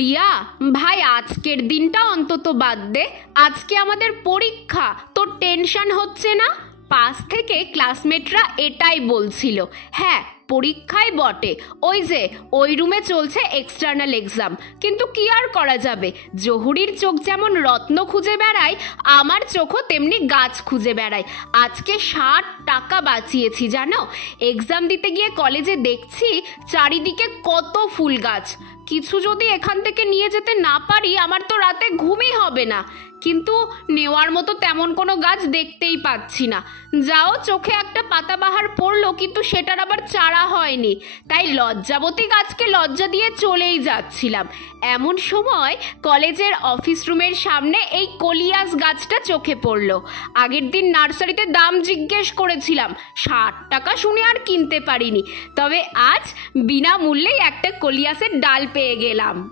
রিয়া ভাই, আজকের দিনটা অন্তত বাদ দে। আজকে আমাদের পরীক্ষা, তোর টেনশন হচ্ছে না? পাশ থেকে ক্লাসমেটরা এটাই বলছিল। হ্যাঁ, পরীক্ষাই বটে, ওই যে ওই রুমে চলছে এক্সটার্নাল এক্সাম। কিন্তু কি আর করা যাবে, জহুরির চোখ যেমন রত্ন খুঁজে বেড়ায়, আমার চোখও তেমনি গাছ খুঁজে বেড়ায়। আজকে 60 টাকা বাঁচিয়েছি জানো। এক্সাম দিতে গিয়ে কলেজে দেখছি চারিদিকে কত ফুল গাছ। কিছু যদি এখান থেকে নিয়ে যেতে না পারি, আমার তো রাতে ঘুমই হবে না। কিন্তু নেওয়ার মতো তেমন কোনো গাছ দেখতেই পাচ্ছি না। যাও, চোখে একটা পাতাবাহার পড়লো, কিন্তু সেটার আবার চারা হয়নি। তাই লজ্জাবতী গাছকে লজ্জা দিয়ে চলেই যাচ্ছিলাম। এমন সময় কলেজের অফিস রুমের সামনে এই কলিয়াস গাছটা চোখে পড়লো। আগের দিন নার্সারিতে দাম জিজ্ঞেস করেছিলাম, 60 টাকা শুনে আর কিনতে পারিনি। তবে আজ বিনামূল্যেই একটা কলিয়াসের ডাল পেয়ে গেলাম।